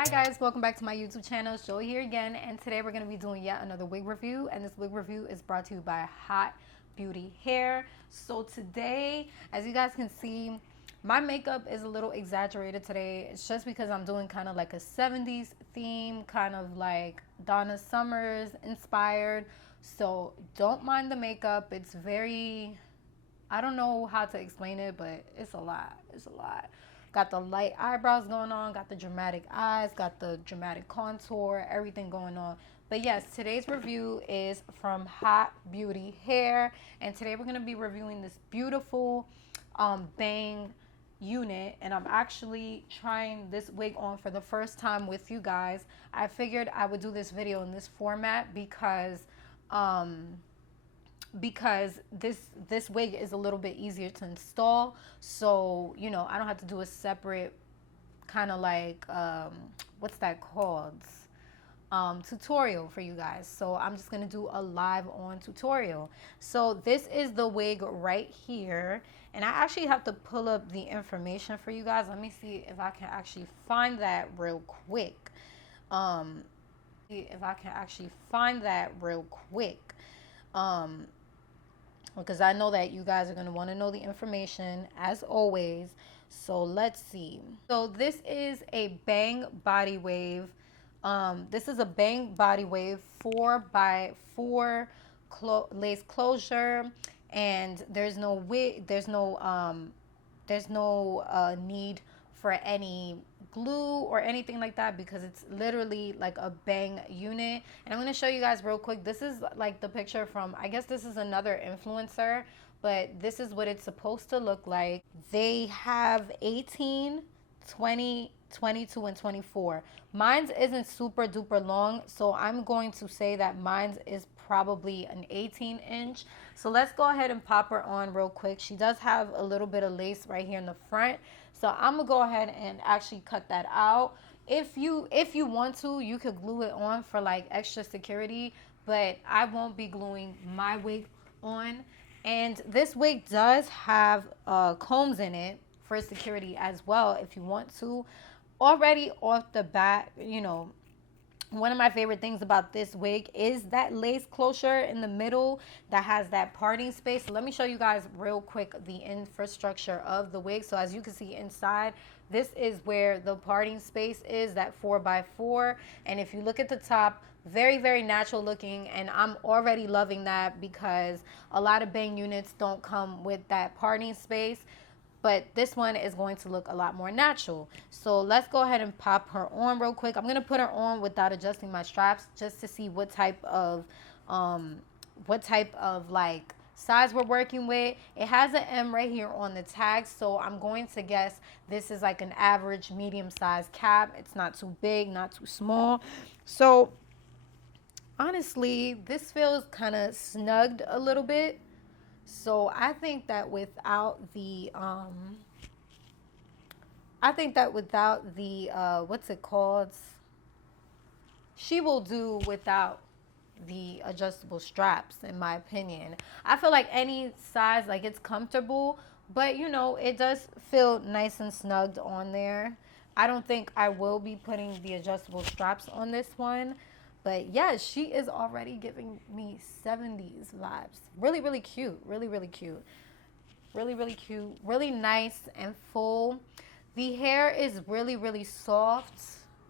Hi guys, welcome back to my YouTube channel. It's Joey here again, and today we're going to be doing yet another wig review, and this wig review is brought to you by Hot Beauty Hair. So today, as you guys can see, my makeup is a little exaggerated today. It's just because I'm doing kind of like a 70s theme, kind of like Donna Summers inspired. So don't mind the makeup. It's very, I don't know how to explain it, but it's a lot. It's a lot. Got the light eyebrows going on, got the dramatic eyes, got the dramatic contour, everything going on. But yes, today's review is from Hot Beauty Hair, and today we're going to be reviewing this beautiful bang unit, and I'm actually trying this wig on for the first time with you guys. I figured I would do this video in this format because this wig is a little bit easier to install, so you know I don't have to do a separate kind of like what's that called, tutorial for you guys. So I'm just gonna do a live on tutorial. So this is the wig right here, and I actually have to pull up the information for you guys. Let me see if I can actually find that real quick. Because I know that you guys are going to want to know the information as always. So let's see. So this is a bang body wave. This is a bang body wave 4x4 lace closure, and there's no wig, there's no need for any glue or anything like that, because it's literally like a bang unit. And I'm going to show you guys real quick. This is like the picture from, I guess this is another influencer, but this is what it's supposed to look like. They have 18, 20, 22, and 24. Mine's isn't super duper long, so I'm going to say that mine's is probably an 18-inch. So let's go ahead and pop her on real quick. She does have a little bit of lace right here in the front, so I'm gonna go ahead and actually cut that out. If you want to, you could glue it on for like extra security, but I won't be gluing my wig on. And this wig does have combs in it for security as well if you want to. Already off the bat, you know, one of my favorite things about this wig is that lace closure in the middle that has that parting space. So let me show you guys real quick the infrastructure of the wig. So as you can see inside, this is where the parting space is, that 4x4. And if you look at the top, very, very natural looking, and I'm already loving that because a lot of bang units don't come with that parting space. But this one is going to look a lot more natural. So let's go ahead and pop her on real quick. I'm going to put her on without adjusting my straps just to see what type of like size we're working with. It has an M right here on the tag, so I'm going to guess this is like an average medium sized cap. It's not too big, not too small. So honestly, this feels kind of snugged a little bit. So I think that without the what's it called? She will do without the adjustable straps, in my opinion. I feel like any size, like, it's comfortable, but you know, it does feel nice and snugged on there. I don't think I will be putting the adjustable straps on this one. But yeah, she is already giving me 70s vibes. Really, really cute. Really, really cute. Really, really cute. Really nice and full. The hair is really, really soft.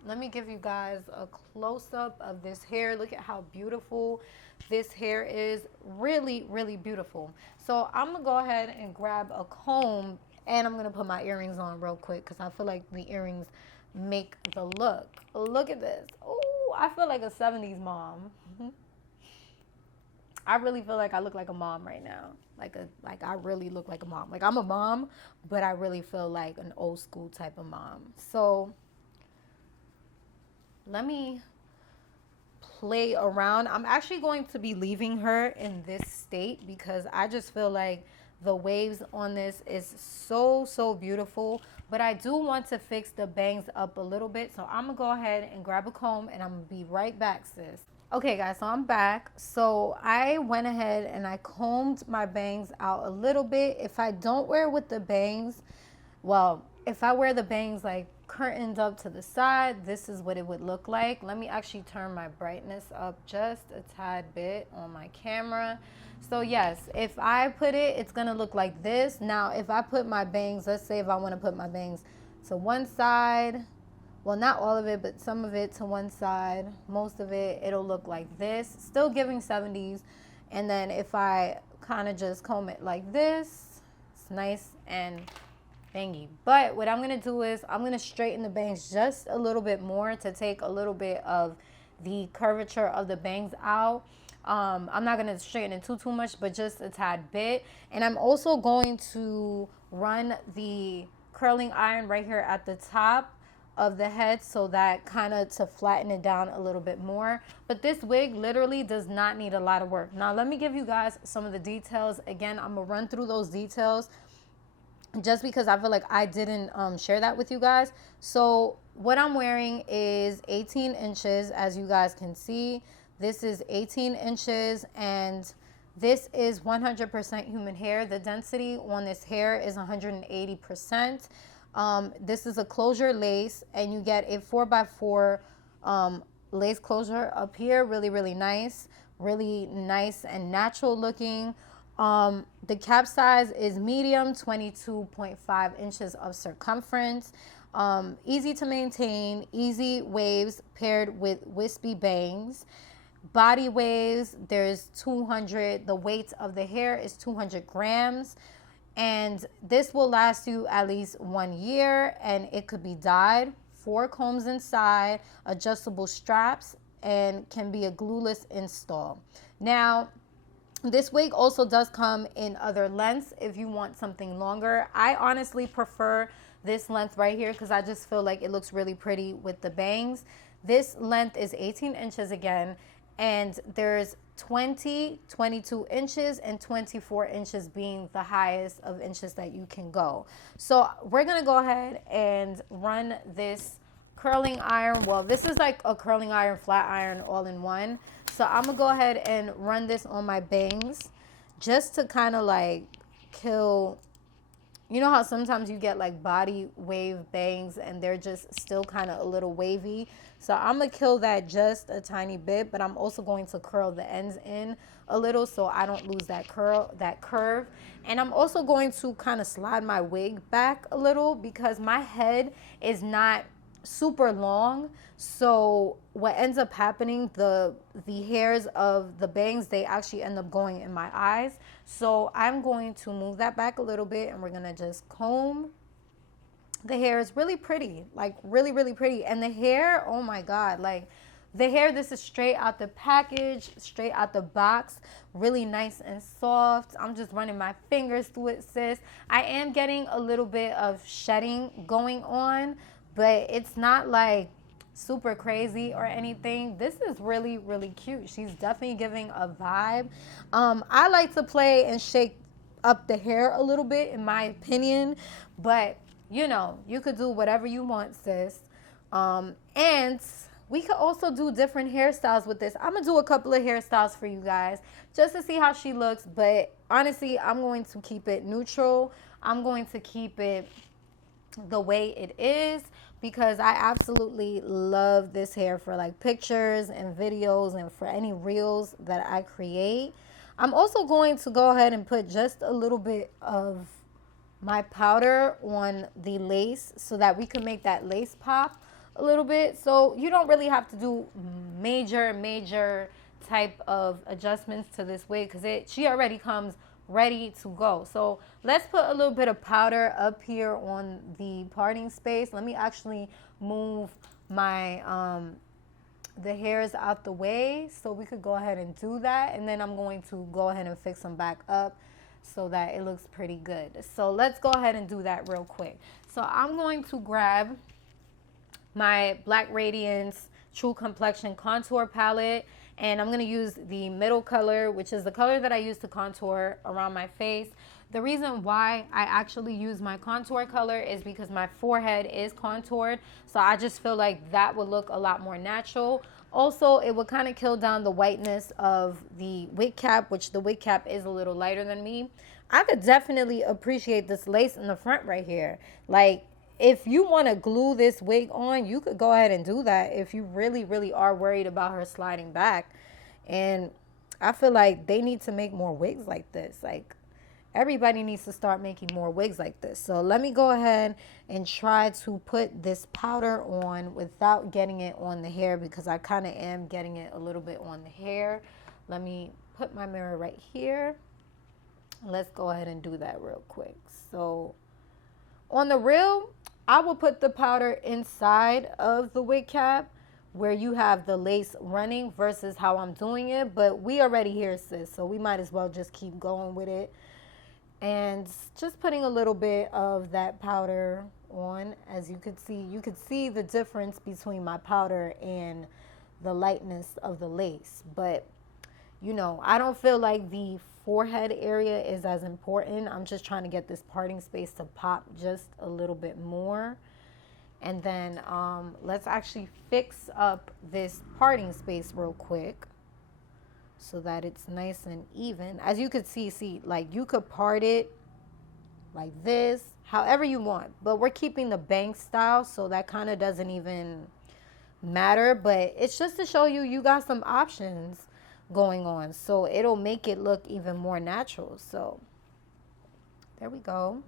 Let me give you guys a close-up of this hair. Look at how beautiful this hair is. Really, really beautiful. So I'm going to go ahead and grab a comb, and I'm going to put my earrings on real quick because I feel like the earrings make the look. Look at this. Oh, I feel like a 70s mom. I really feel like I look like a mom right now. Like I really look like a mom. Like, I'm a mom, but I really feel like an old school type of mom. So let me play around. I'm actually going to be leaving her in this state because I just feel like the waves on this is so beautiful. But I do want to fix the bangs up a little bit. So I'm going to go ahead and grab a comb, and I'm going to be right back, sis. Okay, guys, so I'm back. So I went ahead and I combed my bangs out a little bit. If I don't wear with the bangs, well, if I wear the bangs like curtained up to the side, this is what it would look like. Let me actually turn my brightness up just a tad bit on my camera. So yes, if I put it, it's gonna look like this. Now, if I put my bangs, let's say if I wanna put my bangs to one side, well, not all of it, but some of it to one side, most of it, it'll look like this, still giving 70s. And then if I kind of just comb it like this, it's nice and bangy. But what I'm going to do is I'm going to straighten the bangs just a little bit more to take a little bit of the curvature of the bangs out. I'm not going to straighten it too much, but just a tad bit. And I'm also going to run the curling iron right here at the top of the head, so that kind of to flatten it down a little bit more. But this wig literally does not need a lot of work. Now let me give you guys some of the details. Again, I'm gonna run through those details just because I feel like I didn't share that with you guys. So what I'm wearing is 18 inches, as you guys can see. This is 18 inches, and this is 100% human hair. The density on this hair is 180%. This is a closure lace, and you get a 4x4 lace closure up here. Really nice and natural looking. The cap size is medium, 22.5 inches of circumference. Easy to maintain, easy waves paired with wispy bangs. Body waves, there's 200, the weight of the hair is 200 grams. And this will last you at least 1 year, and it could be dyed. 4 combs inside, adjustable straps, and can be a glueless install. Now, this wig also does come in other lengths if you want something longer. I honestly prefer this length right here because I just feel like it looks really pretty with the bangs. This length is 18 inches again, and there's 20, 22 inches, and 24 inches being the highest of inches that you can go. So we're gonna go ahead and run this curling iron. Well, this is like a curling iron, flat iron, all in one. So I'm gonna go ahead and run this on my bangs just to kind of like kill, you know how sometimes you get like body wave bangs and they're just still kind of a little wavy. So I'm gonna kill that just a tiny bit, but I'm also going to curl the ends in a little so I don't lose that curve. And I'm also going to kind of slide my wig back a little because my head is not super long. So what ends up happening, the hairs of the bangs, they actually end up going in my eyes. So I'm going to move that back a little bit, and we're gonna just comb the hair. Is really pretty, like really pretty. And the hair, oh my god, like the hair, this is straight out the package, straight out the box, really nice and soft. I'm just running my fingers through it, sis. I am getting a little bit of shedding going on, but it's not like super crazy or anything. This is really cute. She's definitely giving a vibe. I like to play and shake up the hair a little bit, in my opinion, but you know, you could do whatever you want, sis. And we could also do different hairstyles with this. I'm gonna do a couple of hairstyles for you guys just to see how she looks, but honestly, I'm going to keep it neutral. I'm going to keep it the way it is because I absolutely love this hair for like pictures and videos and for any reels that I create. I'm also going to go ahead and put just a little bit of my powder on the lace so that we can make that lace pop a little bit. So you don't really have to do major type of adjustments to this wig because she already comes ready to go. So let's put a little bit of powder up here on the parting space. Let me actually move my the hairs out the way so we could go ahead and do that, and then I'm going to go ahead and fix them back up so that it looks pretty good. So let's go ahead and do that real quick. So I'm going to grab my Black Radiance True Complexion Contour Palette, and I'm going to use the middle color, which is the color that I use to contour around my face. The reason why I actually use my contour color is because my forehead is contoured, so I just feel like that would look a lot more natural. Also, it would kind of kill down the whiteness of the wig cap, which the wig cap is a little lighter than me. I could definitely appreciate this lace in the front right here. Like, if you want to glue this wig on, you could go ahead and do that if you really, really are worried about her sliding back. And I feel like they need to make more wigs like this. Like, everybody needs to start making more wigs like this. So let me go ahead and try to put this powder on without getting it on the hair, because I kind of am getting it a little bit on the hair. Let me put my mirror right here. Let's go ahead and do that real quick. So on the reel, I will put the powder inside of the wig cap where you have the lace running versus how I'm doing it. But we already here, sis, so we might as well just keep going with it. And just putting a little bit of that powder on. As you could see the difference between my powder and the lightness of the lace. But, you know, I don't feel like the forehead area is as important. I'm just trying to get this parting space to pop just a little bit more. And then let's actually fix up this parting space real quick so that it's nice and even. As you could see, like, you could part it like this, however you want. But we're keeping the bank style, so that kind of doesn't even matter. But it's just to show you, you got some options going on, so it'll make it look even more natural. So there we go.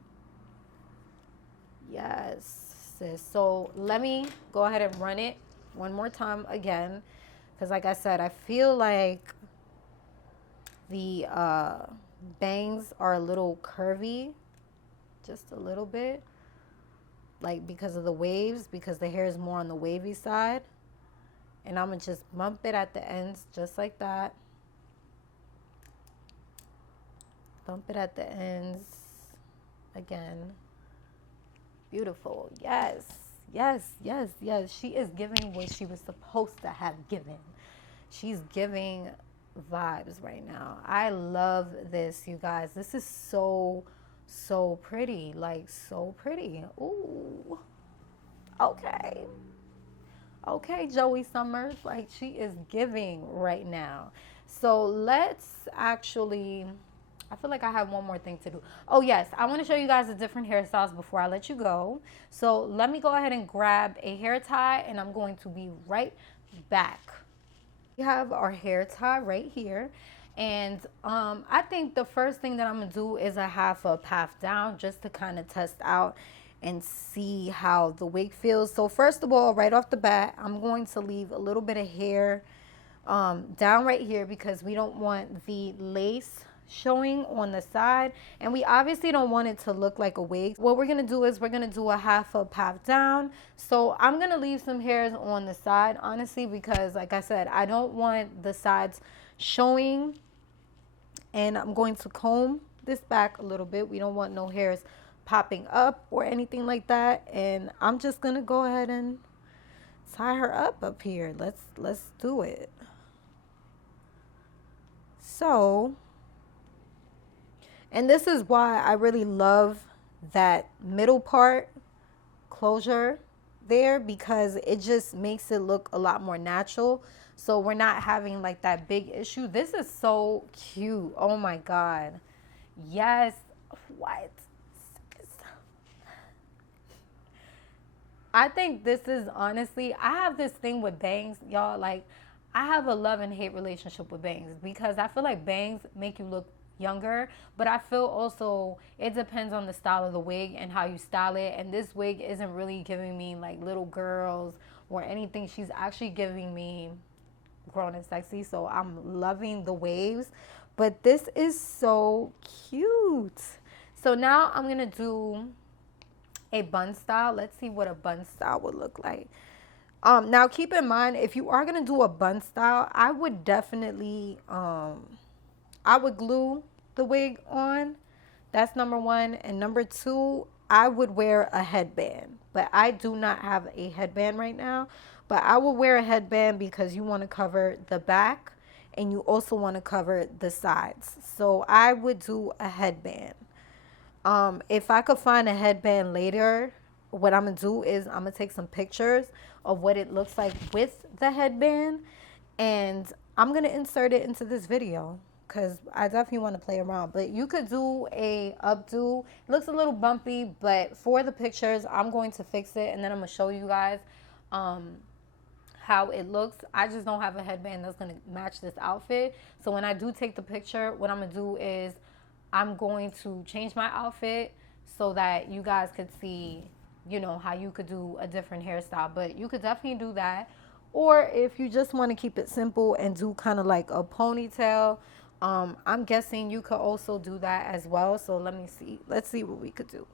Yes, sis. So let me go ahead and run it one more time again, because like I said, I feel like the bangs are a little curvy, just a little bit, like because of the waves, because the hair is more on the wavy side. And I'm going to just bump it at the ends just like that. Bump it at the ends again. Beautiful. Yes, yes, yes, yes. She is giving what she was supposed to have given. She's giving vibes right now. I love this, you guys. This is so, so pretty. Like, so pretty. Ooh. Okay. Okay, Joey Summers, like, she is giving right now. So let's actually, I feel like I have one more thing to do. Oh yes, I want to show you guys the different hairstyles before I let you go. So let me go ahead and grab a hair tie, and I'm going to be right back. We have our hair tie right here. And I think the first thing that I'm going to do is a half up, half down, just to kind of test out and see how the wig feels. So first of all, right off the bat, I'm going to leave a little bit of hair down right here, because we don't want the lace showing on the side, and we obviously don't want it to look like a wig. What we're gonna do is we're gonna do a half up, half down. So I'm gonna leave some hairs on the side, honestly, because like I said, I don't want the sides showing. And I'm going to comb this back a little bit. We don't want no hairs popping up or anything like that. And I'm just gonna go ahead and tie her up here. Let's do it. So, and this is why I really love that middle part closure there, because it just makes it look a lot more natural. So we're not having like that big issue. This is so cute. Oh my God. Yes. What? I think this is, honestly, I have this thing with bangs, y'all. Like, I have a love and hate relationship with bangs, because I feel like bangs make you look younger, but I feel also it depends on the style of the wig and how you style it. And this wig isn't really giving me like little girls or anything. She's actually giving me grown and sexy. So I'm loving the waves, but this is so cute. So now I'm gonna do a bun style. Let's see what a bun style would look like. Now keep in mind, if you are gonna do a bun style, I would definitely I would glue the wig on. That's number one. And number two, I would wear a headband, but I do not have a headband right now. But I will wear a headband because you want to cover the back and you also want to cover the sides. So I would do a headband. If I could find a headband later, what I'm going to do is I'm going to take some pictures of what it looks like with the headband, and I'm going to insert it into this video, because I definitely want to play around. But you could do a updo. It looks a little bumpy, but for the pictures, I'm going to fix it, and then I'm going to show you guys how it looks. I just don't have a headband that's going to match this outfit. So when I do take the picture, what I'm going to do is I'm going to change my outfit so that you guys could see, you know, how you could do a different hairstyle. But you could definitely do that. Or if you just want to keep it simple and do kind of like a ponytail, I'm guessing you could also do that as well. So let me see. Let's see what we could do.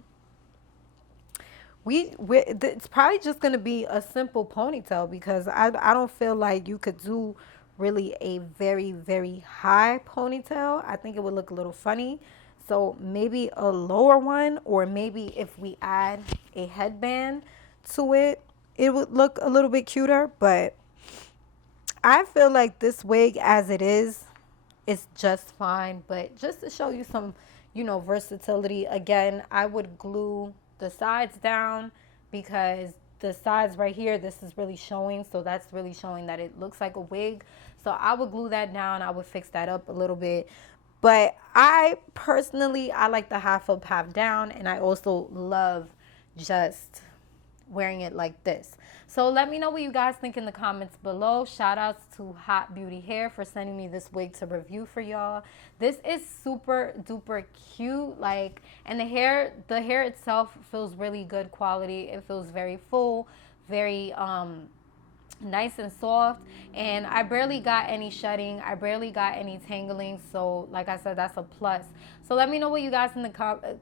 It's probably just going to be a simple ponytail because I don't feel like you could do really a very, very high ponytail. I think it would look a little funny. So maybe a lower one, or maybe if we add a headband to it, it would look a little bit cuter. But I feel like this wig as it is just fine. But just to show you some, you know, versatility, again, I would glue the sides down because the sides right here, this is really showing. So that's really showing that it looks like a wig. So I would glue that down. I would fix that up a little bit. But I personally, I like the half up, half down. And I also love just wearing it like this. So let me know what you guys think in the comments below. Shout outs to Hot Beauty Hair for sending me this wig to review for y'all. This is super duper cute. Like, and the hair itself feels really good quality. It feels very full, very nice and soft, and I barely got any shedding. I barely got any tangling. So like I said, that's a plus. So let me know what you guys in the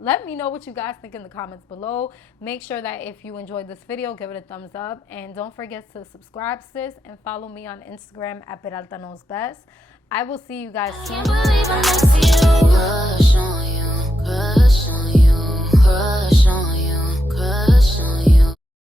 let me know what you guys think in the comments below. Make sure that if you enjoyed this video, give it a thumbs up, and don't forget to subscribe, sis, and follow me on Instagram at Peralta Knows Best. I will see you guys soon.